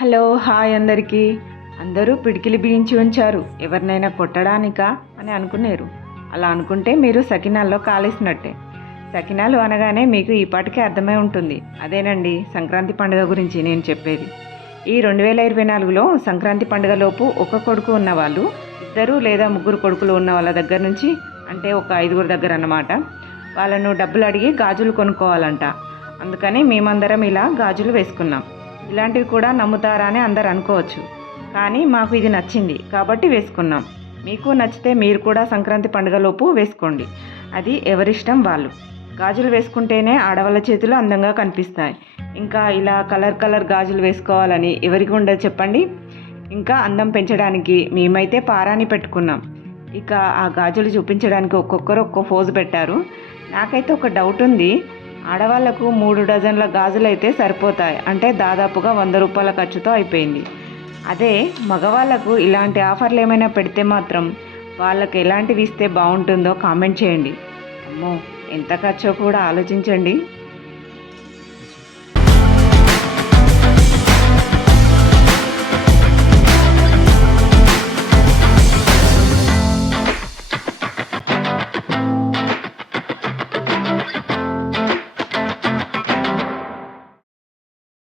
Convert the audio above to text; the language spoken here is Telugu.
హలో హాయ్ అందరికీ. అందరూ పిడికిలి బిగించి ఉంచారు. ఎవరినైనా కొట్టడానికా అని అనుకున్నారు అలా అనుకుంటే మీరు సకినాల్లో కాలేసినట్టే. సకినాలు అనగానే మీకు ఈ పాటికే అర్థమై ఉంటుంది. అదేనండి సంక్రాంతి పండుగ గురించి నేను చెప్పేది. ఈ రెండు వేల ఇరవై నాలుగులో సంక్రాంతి పండుగలోపు ఒక కొడుకు ఉన్నవాళ్ళు ఇద్దరు లేదా ముగ్గురు కొడుకులు ఉన్న వాళ్ళ దగ్గర నుంచి అంటే ఒక ఐదుగురు దగ్గర అన్నమాట వాళ్ళను డబ్బులు అడిగి గాజులు కొనుక్కోవాలంట. అందుకని మేమందరం ఇలా గాజులు వేసుకున్నాం. ఇలాంటివి కూడా నమ్ముతారా అని అందరు అనుకోవచ్చు. కానీ మాకు ఇది నచ్చింది. కాబట్టి వేసుకున్నాం. మీకు నచ్చితే మీరు కూడా సంక్రాంతి పండుగలోపు వేసుకోండి. అది ఎవరిష్టం వాళ్ళు. గాజులు వేసుకుంటేనే ఆడవాళ్ళ చేతులు అందంగా కనిపిస్తాయి. ఇంకా ఇలా కలర్ కలర్ గాజులు వేసుకోవాలని ఎవరికి ఉండదు చెప్పండి. ఇంకా అందం పెంచడానికి మేమైతే పారాని పెట్టుకున్నాం. ఇక ఆ గాజులు చూపించడానికి ఒక్కొక్కరు ఒక్కో ఫోజు పెట్టారు. నాకైతే ఒక డౌట్ ఉంది. ఆడవాళ్ళకు మూడు డజన్ల గాజులు అయితే సరిపోతాయి. అంటే దాదాపుగా వంద రూపాయల ఖర్చుతో అయిపోయింది. అదే మగవాళ్ళకు ఇలాంటి ఆఫర్లు ఏమైనా పెడితే మాత్రం వాళ్ళకి ఎలాంటివి ఇస్తే బాగుంటుందో కామెంట్ చేయండి. అమ్మో ఎంత ఖర్చో కూడా ఆలోచించండి.